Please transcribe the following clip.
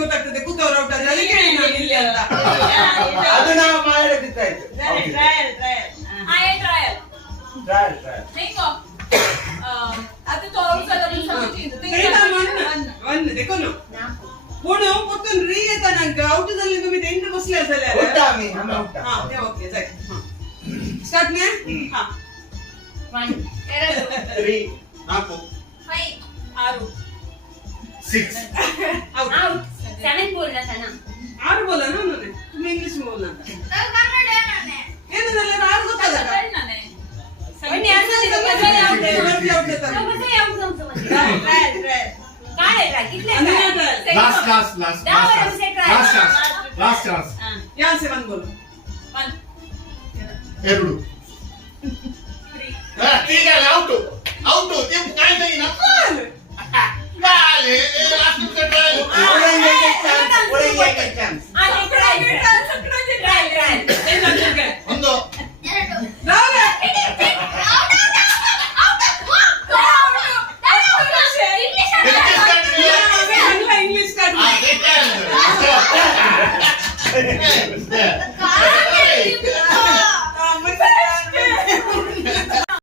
ಗೊತ್ತಾಗ್ತದೆ ಕೂತವ್ರು ಔಟ್ ಆದ್ರೆ ಅದಕ್ಕೆ ಇಲ್ಲಿ ಅಂತ ಅದು ನಾವು ಮಾಡದಿತ್ತಾಯ್ತು. पुणो पक्कन री येता नंका आउट झाले तुम्ही ते इंटर बसले असेल उठा मी हम उठा हां ते ओके चल स्टार्ट ने हां 1 2 3 4 5 6 आउट आउट 7 बोलना था ना 6 बोला ना उन्होंने तुम इंग्लिश में बोलना था तर कन्नड आहे ना ಏನು ನಲ್ಲ 6 ಗೊತ್ತಲ್ಲ वनी असं कसं आउट देतात कसं आउट जमतं म्हणजे काय आहे कितले लास्ट चान्स यहाँ से वन बोलो 1 ಎರಡು ठीक आहे आउट ते काय नाही ना बाले लास्ट ट्रायल